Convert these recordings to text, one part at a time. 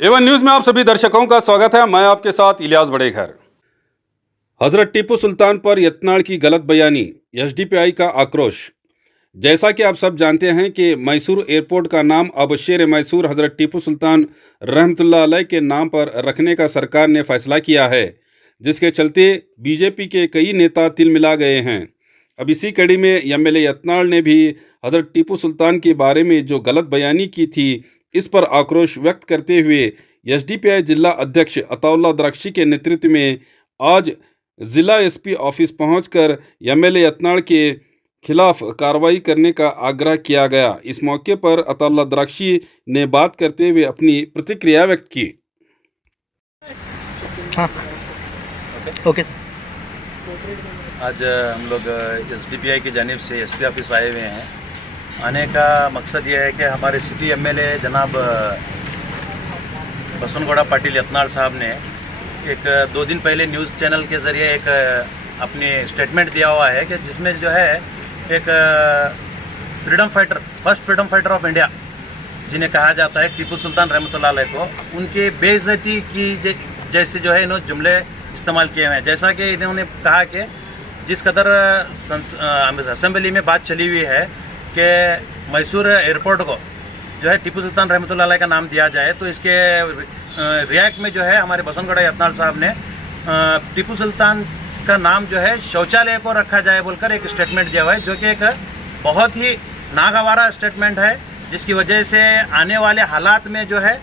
Avon news में आप सभी दर्शकों का स्वागत है। मैं आपके साथ इलियास बड़ेघर। हजरत टीपू सुल्तान पर यत्नाड़ की गलत बयानी, एसडीपीआई का आक्रोश। जैसा कि आप सब जानते हैं कि मैसूर एयरपोर्ट का नाम अब शेर मैसूर हजरत टीपू सुल्तान रहमतुल्लाह अलैह के नाम पर रखने का सरकार ने फैसला किया है, जिसके चलते बीजेपी के कई नेता तिलमिला गए हैं। अब इसी कड़ी में एमएलए यत्नाड़ ने भी हजरत टीपू सुल्तान के बारे में जो गलत बयानी की थी, इस पर आक्रोश व्यक्त करते हुए एसडीपीआई जिला अध्यक्ष अताउल्लाह द्राक्षी के नेतृत्व में आज जिला एसपी ऑफिस पहुंचकर एमएलए यत्नाड़ के खिलाफ कार्रवाई करने का आग्रह किया गया। इस मौके पर अताउल्लाह द्राक्षी ने बात करते हुए अपनी प्रतिक्रिया व्यक्त की। हाँ ओके। आज हम लोग एसडीपीआई की जानिब से एसपी ऑफिस आए हुए हैं। आने का मकसद ये है कि हमारे सिटी एमएलए जनाब बसनगौड़ा पाटिल यत्नाड़ साहब ने एक 2 दिन पहले न्यूज़ चैनल के ज़रिए एक अपनी स्टेटमेंट दिया हुआ है कि जिसमें जो है एक freedom fighter, first freedom fighter of India जिन्हें कहा जाता है टीपू सुल्तान रहमतुल्लाह अलैह को, उनके बेइज्जती की जैसे जो है इन्होंने जुमले इस्तेमाल किए हुए हैं। जैसा कि इन्होंने कहा कि जिस कदर असेंबली में बात चली हुई है कि मैसूर एयरपोर्ट को जो है टीपू सुल्तान रहमतुल्लाह अलैह का नाम दिया जाए, तो इसके रिएक्ट में जो है हमारे बसनगौड़ा यत्नाड़ साहब ने टीपू सुल्तान का नाम जो है शौचालय को रखा जाए बोलकर एक स्टेटमेंट दिया हुआ है, जो कि एक बहुत ही नागवारा स्टेटमेंट है, जिसकी वजह से आने वाले हालात में जो है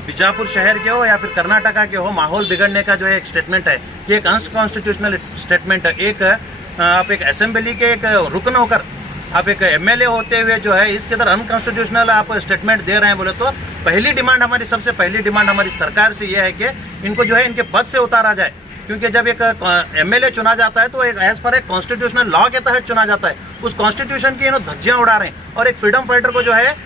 बीजापुर शहर के हो या फिर कर्नाटका के हो, माहौल बिगड़ने का जो है एक स्टेटमेंट है कि एक अनकॉन्स्टिट्यूशनल स्टेटमेंट है। एक आप एक असेंबली के एक रुकन होकर आप एक एमएलए होते हुए जो है इसके अंदर अनकॉन्स्टिट्यूशनल आप स्टेटमेंट दे रहे हैं बोले तो पहली डिमांड हमारी, सबसे पहली डिमांड हमारी सरकार से यह है कि इनको जो है इनके पद से उतारा जाए, क्योंकि जब एक एमएलए चुना जाता है तो एक एज पर एक कॉन्स्टिट्यूशनल लॉ के तहत चुना जाता है। उस कॉन्स्टिट्यूशन की इन्होंने धज्जियां उड़ा रहे हैं और एक फ्रीडम फाइटर को जो है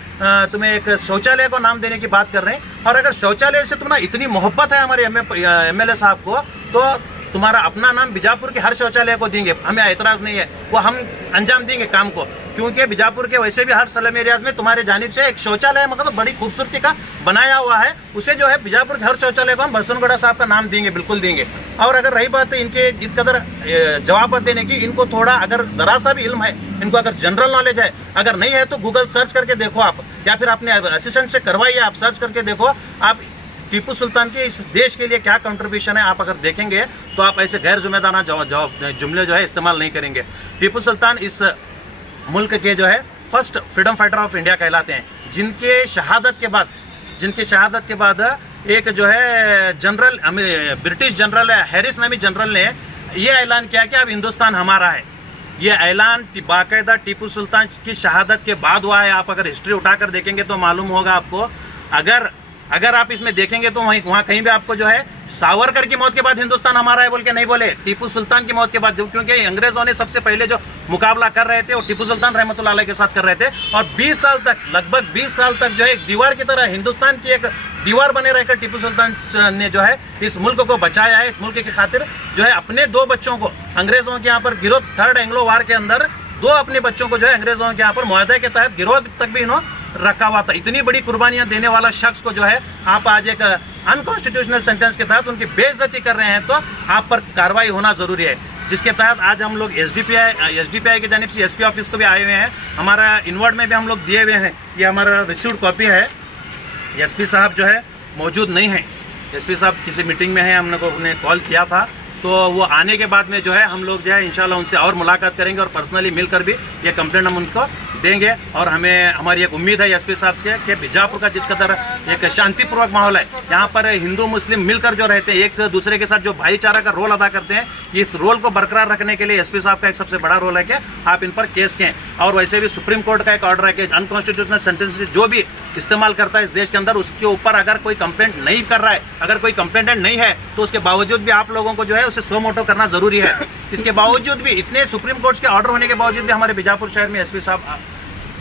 तुम्हें एक शौचालय को नाम देने की बात कर रहे हैं। और अगर शौचालय से तुम्हें इतनी मोहब्बत है हमारे एमएलए साहब को, तो तुम्हारा अपना नाम बीजापुर के हर शौचालय को देंगे, हमें एतराज़ नहीं है, वो हम अंजाम देंगे काम को, क्योंकि बीजापुर के वैसे भी हर स्लम एरियाज में तुम्हारे जानिब से एक शौचालय मतलब बड़ी खूबसूरती का बनाया हुआ है, उसे जो है बीजापुर के हर शौचालय को हम बसनगौड़ा साहब का नाम देंगे, बिल्कुल देंगे। और अगर रही बात इनके जिस कदर जवाब देने की, इनको थोड़ा अगर जरा सा भी इल्म है, इनको अगर जनरल नॉलेज है, अगर नहीं है तो गूगल सर्च करके देखो आप, या फिर अपने असिस्टेंट से करवाइए, आप सर्च करके देखो आप टीपू सुल्तान के इस देश के लिए क्या कंट्रीब्यूशन है। आप अगर देखेंगे तो आप ऐसे गैर जिम्मेदाराना जुमले जो है इस्तेमाल नहीं करेंगे। टीपू सुल्तान इस मुल्क के जो है first freedom fighter of India कहलाते हैं, जिनके शहादत के बाद एक जो है जनरल, ब्रिटिश जनरल हैरिस नामी जनरल ने यह ऐलान किया कि अब हिंदुस्तान हमारा है। ये ऐलान बाकायदा टीपू सुल्तान की शहादत के बाद हुआ है। आप अगर हिस्ट्री उठाकर देखेंगे तो मालूम होगा आपको। अगर आप इसमें देखेंगे तो वहाँ कहीं भी आपको जो है सावरकर की मौत के बाद हिंदुस्तान हमारा है बोल के नहीं बोले, टीपू सुल्तान की मौत के बाद, क्योंकि अंग्रेजों ने सबसे पहले जो मुकाबला कर रहे थे वो टीपू सुल्तान रहमतुल्लाह अलैह के साथ कर रहे थे। और 20 साल तक, लगभग 20 साल तक जो है एक दीवार की तरह, हिंदुस्तान की एक दीवार बने रहकर टीपू सुल्तान ने जो है इस मुल्क को बचाया है। इस मुल्क की खातिर जो है अपने 2 बच्चों को अंग्रेजों के यहाँ पर गिरोह, 3rd एंग्लो वार के अंदर 2 अपने बच्चों को जो है अंग्रेजों के यहाँ पर मुआहदे के तहत गिरोह तक भी इन्होंने रखा हुआ था। इतनी बड़ी कुर्बानियां देने वाला शख्स को जो है आप आज एक अनकॉन्स्टिट्यूशनल सेंटेंस के तहत उनकी बेइज्जती कर रहे हैं, तो आप पर कार्रवाई होना जरूरी है। जिसके तहत आज हम लोग एसडीपीआई की जानिब से एसपी ऑफिस को भी आए हुए हैं। हमारा इनवर्ड में भी हम लोग दिए हुए हैं, ये हमारा रिसीव्ड कॉपी है। एसपी साहब जो है मौजूद नहीं है, एसपी साहब किसी मीटिंग में है, हमने कॉल किया था, तो वो आने के बाद में जो है हम लोग जो है इंशाल्लाह उनसे और मुलाकात करेंगे और पर्सनली मिलकर भी ये कंप्लेंट हम उनको देंगे। और हमारी एक उम्मीद है एसपी साहब से कि बीजापुर का जिस कदर एक शांतिपूर्वक माहौल है, यहाँ पर हिंदू मुस्लिम मिलकर जो रहते हैं, एक दूसरे के साथ जो भाईचारा का रोल अदा करते हैं, इस रोल को बरकरार रखने के लिए एसपी साहब का एक सबसे बड़ा रोल है कि आप इन पर केस कें। और वैसे भी सुप्रीम कोर्ट का एक ऑर्डर है कि अनकॉन्स्टिट्यूशनल सेंटेंस जो भी इस्तेमाल करता है इस देश के अंदर, उसके ऊपर अगर कोई कंप्लेंट नहीं कर रहा है, अगर कोई कंप्लेंटेंट नहीं है, तो उसके बावजूद भी आप लोगों को जो है उसे सो मोटो करना जरूरी है। इसके बावजूद भी, इतने सुप्रीम कोर्ट के ऑर्डर होने के बावजूद भी हमारे बीजापुर शहर में एसपी साहब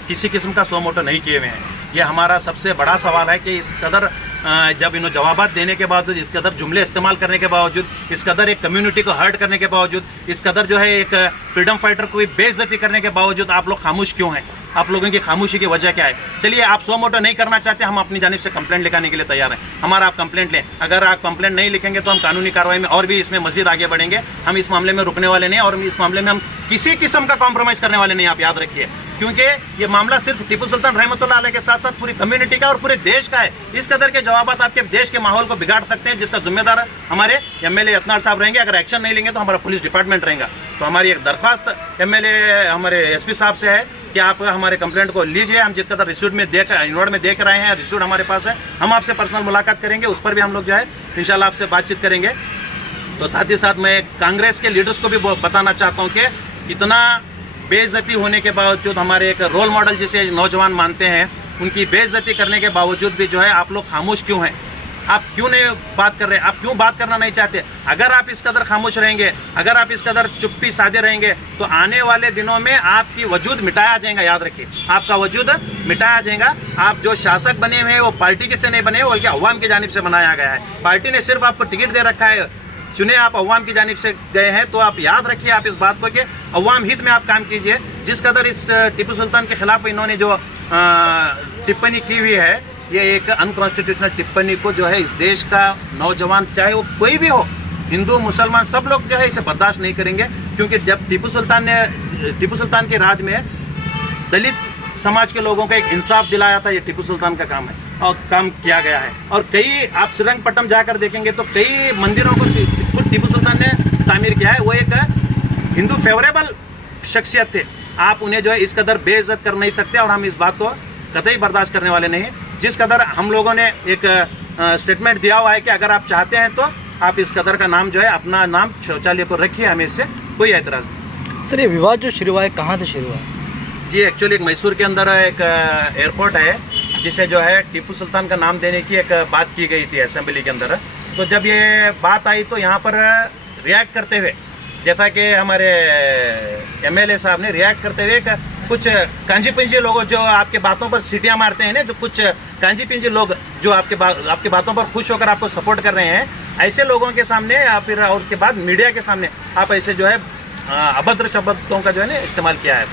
किसी किस्म का सो मोटो नहीं किए हुए हैं। ये हमारा सबसे बड़ा सवाल है कि इस कदर जब इन्होंने जवाबात देने के बावजूद, इस कदर जुमले इस्तेमाल करने के बावजूद, इस कदर एक कम्युनिटी को हर्ट करने के बावजूद, इस कदर जो है एक फ्रीडम फाइटर को बेइज्जती करने के बावजूद आप लोग खामोश क्यों हैं? आप लोगों की खामोशी की वजह क्या है? चलिए, आप सो मोटो नहीं करना चाहते, हम अपनी जानिब से कंप्लेंट लिखाने के लिए तैयार हैं। हमारा आप कंप्लेंट लें। अगर आप कंप्लेंट नहीं लिखेंगे तो हम कानूनी कार्रवाई में और भी इसमें मजीद आगे बढ़ेंगे। हम इस मामले में रुकने वाले नहीं और इस मामले में हम किसी किस्म का कॉम्प्रोमाइज करने वाले नहीं, आप याद रखिए। क्योंकि ये मामला सिर्फ टीपू सुल्तान रहमतुल्लाह अलैह के साथ साथ पूरी कम्युनिटी का और पूरे देश का है। इस कदर के जवाबात आपके देश के माहौल को बिगाड़ सकते हैं, जिसका जिम्मेदार हमारे एमएलए यत्नाल साहब रहेंगे। अगर एक्शन नहीं लेंगे तो हमारा पुलिस डिपार्टमेंट रहेगा। तो हमारी एक दरख्वास्त एमएलए हमारे एसपी साहब से है कि आप हमारे कंप्लेंट को लीजिए। हम जिस कदर रिसीट में इनवर्ड में देख रहे हैं, रिसीट हमारे पास है, हम आपसे पर्सनल मुलाकात करेंगे, उस पर भी हम लोग जो है इंशाल्लाह आपसे बातचीत करेंगे। तो साथ ही साथ मैं कांग्रेस के लीडर्स को भी बताना चाहता हूँ कि इतना बेइज्जती होने के बावजूद, हमारे एक रोल मॉडल जिसे नौजवान मानते हैं, उनकी बेइज्जती करने के बावजूद भी जो है आप लोग खामोश क्यों हैं? आप क्यों नहीं बात कर रहे? आप क्यों बात करना नहीं चाहते? अगर आप इस कदर खामोश रहेंगे, अगर आप इस कदर चुप्पी साधे रहेंगे तो आने वाले दिनों में आपकी वजूद मिटाया जाएगा। याद रखिए, आपका वजूद मिटाया जाएगा। आप जो शासक बने हुए हैं वो पार्टी किससे नहीं बने, बल्कि अवाम की जानिब से बनाया गया है। पार्टी ने सिर्फ आपको टिकट दे रखा है, चुने आप अवाम की जानिब से गए हैं। तो आप याद रखिए आप इस बात को कि अवाम हित में आप काम कीजिए। जिस कदर इस टीपू सुल्तान के खिलाफ इन्होंने जो टिप्पणी की हुई है, ये एक अनकॉन्स्टिट्यूशनल टिप्पणी को जो है इस देश का नौजवान, चाहे वो कोई भी हो, हिंदू मुसलमान, सब लोग जो है इसे बर्दाश्त नहीं करेंगे। क्योंकि जब टीपू सुल्तान के राज में दलित समाज के लोगों को एक इंसाफ दिलाया था, ये टीपू सुल्तान का काम है और काम किया गया है। और कई आप श्रीरंगपट्टनम जाकर देखेंगे तो कई मंदिरों को खुद टीपू सुल्तान ने तामीर किया है। वो एक हिंदू फेवरेबल शख्सियत थे। आप उन्हें जो है इस कदर बेइज्जत कर नहीं सकते और हम इस बात को कतई बर्दाश्त करने वाले नहीं। जिस कदर हम लोगों ने एक स्टेटमेंट दिया हुआ है कि अगर आप चाहते हैं तो आप इस कदर का नाम जो है, अपना नाम शौचालय पर रखिए, हमें इससे कोई एतराज़ नहीं। सर, ये विवाद जो शुरू हुआ है कहाँ से शुरू हुआ है? जी, एक्चुअली एक मैसूर के अंदर एक एयरपोर्ट है जिसे जो है टीपू सुल्तान का नाम देने की एक बात की गई थी असेंबली के अंदर। तो जब ये बात आई तो यहाँ पर रिएक्ट करते हुए, जैसा कि हमारे एमएलए साहब ने रिएक्ट करते हुए कुछ कांजी पिंजी लोग जो आपके बातों पर सीटियाँ मारते हैं ना, जो कुछ कांजी पिंजी लोग जो आपके बातों पर खुश होकर आपको सपोर्ट कर रहे हैं, ऐसे लोगों के सामने या फिर और उसके बाद मीडिया के सामने आप ऐसे जो है अभद्र शब्दों का जो है ना इस्तेमाल किया है।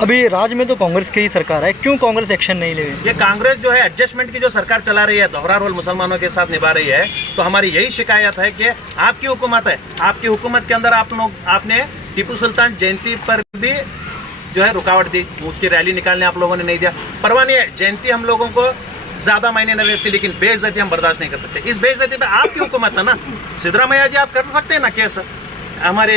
अभी राज्य में तो कांग्रेस की ही सरकार है, क्यों कांग्रेस एक्शन नहीं ले रही? ये कांग्रेस जो है एडजस्टमेंट की जो सरकार चला रही है, दोहरा रोल मुसलमानों के साथ निभा रही है। तो हमारी यही शिकायत है कि आपकी हुकूमत है, आपकी हुकूमत के अंदर आपने टीपू सुल्तान जयंती पर भी जो है रुकावट दी, उसकी रैली निकालने आप लोगों ने नहीं दिया। परवाह नहीं है, जयंती हम लोगों को ज्यादा मायने नहीं रखती, लेकिन बेइज्जती हम बर्दाश्त नहीं कर सकते। इस बेइज्जती पे आपकी हुकूमत है ना, सिद्धरामैया जी आप कर सकते हैं ना केस, हमारे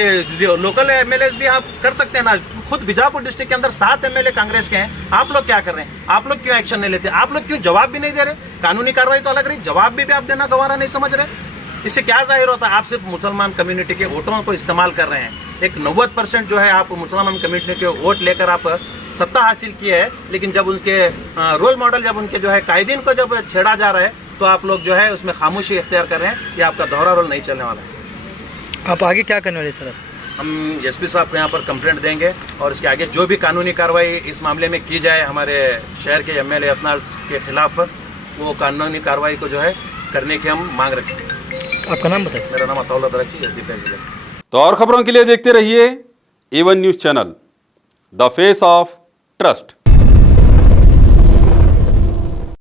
लोकल एमएलए भी आप कर सकते हैं ना। खुद बीजापुर डिस्ट्रिक्ट के अंदर 7 एमएलए कांग्रेस के हैं। आप लोग क्या कर रहे हैं? आप लोग क्यों एक्शन नहीं लेते? आप लोग क्यों जवाब भी नहीं दे रहे? कानूनी कार्रवाई तो अलग रही, जवाब भी आप देना गवारा नहीं समझ रहे। इससे क्या जाहिर होता है? आप सिर्फ मुसलमान कम्युनिटी के वोटों को इस्तेमाल कर रहे हैं। एक 90% जो है आप मुसलमान कम्युनिटी के वोट लेकर आप सत्ता हासिल की है, लेकिन जब उनके रोल मॉडल, जब उनके जो है कायदीन को जब छेड़ा जा रहा है तो आप लोग जो है उसमें खामोशी इख्तियार कर रहे हैं। ये आपका दोहरा रोल नहीं चलने वाला है। आप आगे क्या करने वाले सर? हम एसपी साहब को यहाँ पर कंप्लेंट देंगे और इसके आगे जो भी कानूनी कार्रवाई इस मामले में की जाए हमारे शहर के एमएलए यत्नाल के खिलाफ, वो कानूनी कार्रवाई को जो है करने की हम मांग रखेंगे। आपका नाम बताइए। मेरा नाम अताउल्लाह दराची, एसडीपीआई जिला से। तो और खबरों के लिए देखते रहिए A1 news channel, the face of trust.